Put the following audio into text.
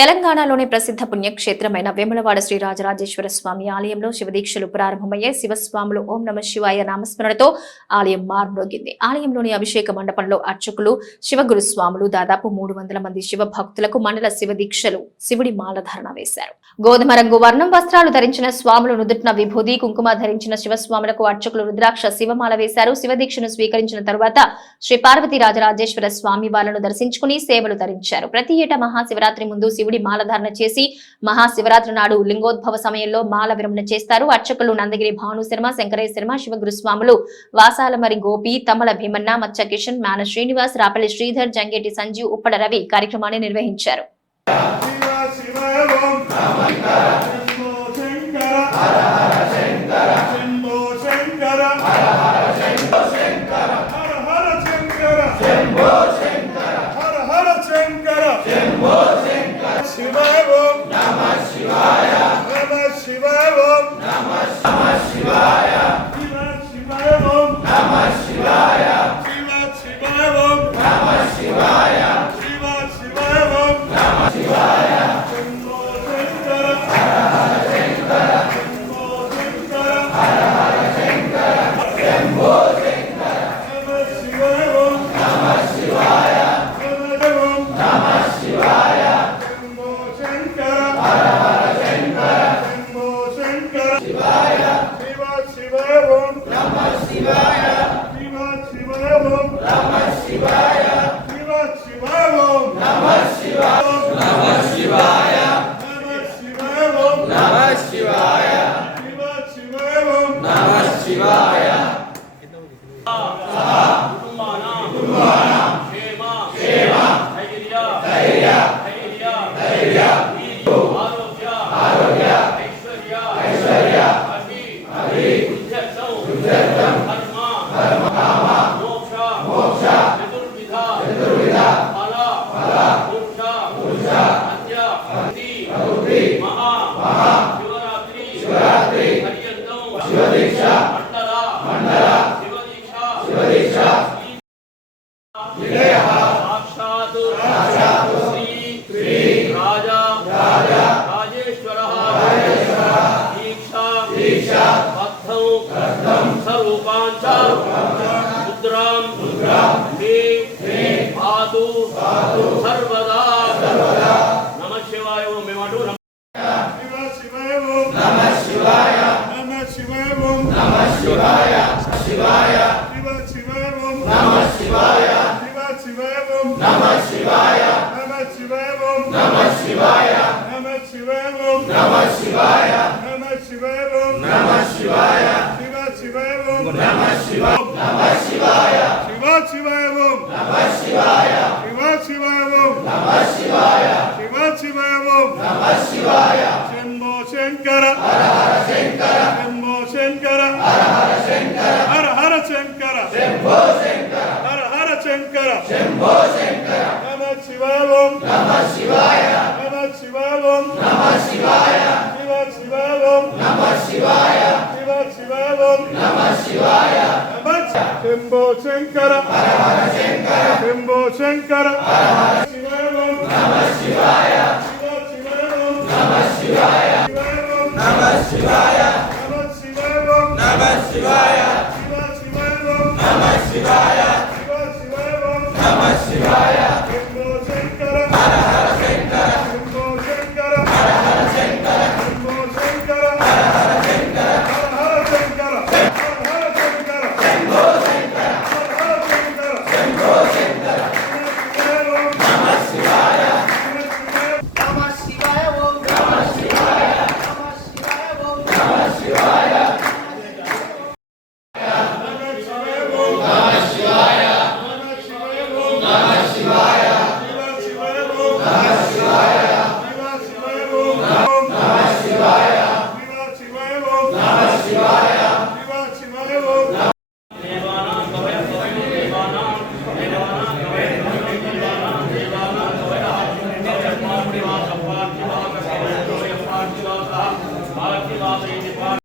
తెలంగాణలోని ప్రసిద్ధ పుణ్యక్షేత్రమైన వేములవాడ శ్రీ రాజరాజేశ్వర స్వామి ఆలయంలో శివదీక్షలు ప్రారంభమయ్యాయి. శివస్వాములు ఓం నమ శివాయ నామస్మరణతో ఆలయం మార్మోగింది. ఆలయంలోని అభిషేక మండపంలో అర్చకులు శివగురు స్వాములు దాదాపు 300 మంది శివ భక్తులకు మండల శివదీక్షలు శివుడి మాలధారణ వేశారు. గోధుమ రంగు వర్ణం వస్త్రాలు ధరించిన స్వాములు నుదుటిన విభూది కుంకుమ ధరించిన శివస్వాములకు అర్చకులు రుద్రాక్ష శివమాల వేశారు. శివదీక్షను స్వీకరించిన తరువాత శ్రీ పార్వతీ రాజరాజేశ్వర స్వామి వాళ్లను దర్శించుకుని సేవలు తరించారు. ప్రతి ఏటా మహాశివరాత్రి ముందు శివుడి మాలధారణ చేసి మహాశివరాత్రి నాడు లింగోద్భవ సమయంలో మాల విరమణ చేస్తారు. అర్చకులు నందగిరి భాను శర్మ, శంకరయ్య శర్మ, శివగురు స్వాములు వాసాలమరి గోపి, తమ్మల భీమన్న, మచ్చ కిషన్, మాన శ్రీనివాస్, రాపల్లి శ్రీధర్, జంగేటి సంజీవ్, ఉప్పడ రవి కార్యక్రమాన్ని నిర్వహించారు.